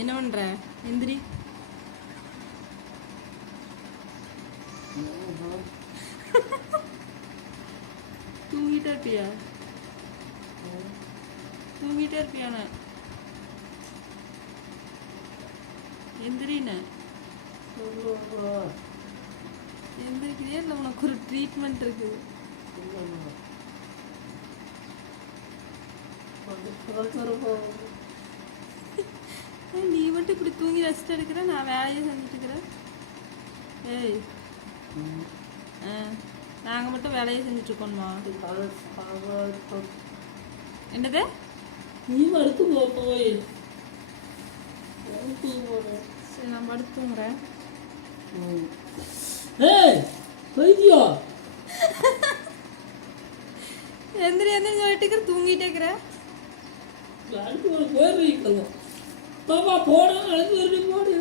என்ன பண்ற? எந்திரி. தூங்கிட்டே இருப்பியா? தூங்கிட்டே இருப்பியாண்ணா? எந்திரிண்ண. எந்திரிக்கிறியா இல்லை உனக்கு ஒரு ட்ரீட்மெண்ட் இருக்குது? நீ மட்டும் இப்படி தூங்கி ரெஸ்ட் எடுக்கிற, நான் வேலையை செஞ்சுட்டு இருக்கிறேன். ஏய், நாங்கள் மட்டும் வேலையை செஞ்சுட்டு இருக்கோம்மா. என்னது? நீ படுத்து போய். சரி, நான் படுத்து தூங்குறேன். ஏய் வைத்தியோ, எந்திரி எந்திரி சொல்லிட்டு தூங்கிட்டே இருக்கிற. அடுத்து ஒரு போயிடுறீங்க பாப்பா, போட அடுத்து ஒரு போடு.